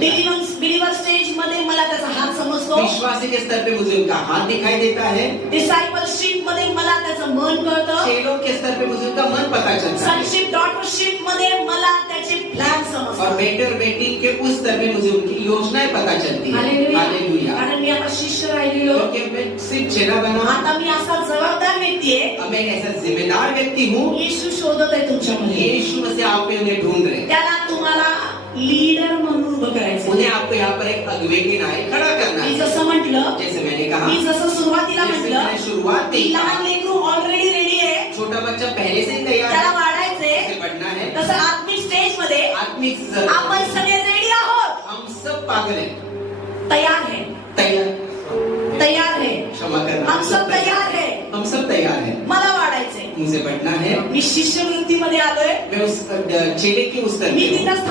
Believer stage मध्ये मला त्याचा हात समजतो. विश्वासी के स्तर पे मुझे उनका हाथ दिखाई देता है. डिसाइपलशिप मध्ये मला त्याचं मन कळतं. चेलों के स्तर पे मुझे उनका मन पता चलता है. सनशिप डॉटरशिप मध्ये मला त्याचे प्लान समजतात. और बेटर बेटी के उस स्तर पे मुझे उनकी योजनाएं पता चलती है. हालेलुया. कारण मी आता शिष्य राहिलेलो. क्योंकि मैं सिर्फ चेला बना. आता मी असा जबाबदार व्यक्ती आहे. अब मैं एक ऐसा जिम्मेदार व्यक्ति हूँ. येशू शोधत आहे तुमच्यामध्ये. यीशु मसीह आप में उन्हें ढूंढ रहे. त्याला तुम्हाला लीडर म्हणून उभं करायचं. उन्हें आपको यहाँ पर एक अगुवे के नाते खड़ा करना मी है. जसं म्हटलं, जैसे मैंने कहा, मी जसं सुरुवातीला म्हटलं, शुरुआत की लहान लेकरू ऑलरेडी रेडी आहे. छोटा बच्चा पहले से ही तैयार त्याला है. वाढायचंय. उसे बढ़ना है. तसं आत्मिक स्टेज मध्ये आत्मिक आपण सगळे रेडी आहोत. हम सब पागल हैं. तयार है. तयार है. क्षमा करना. हम सब तयार है. हम सब तैयार हैं. मला वाढायचंय. मुझे बढ़ना है. मी शिष्यवृत्तीमध्ये आलोय. मैं उस चेले की उस तरफ मी तिथं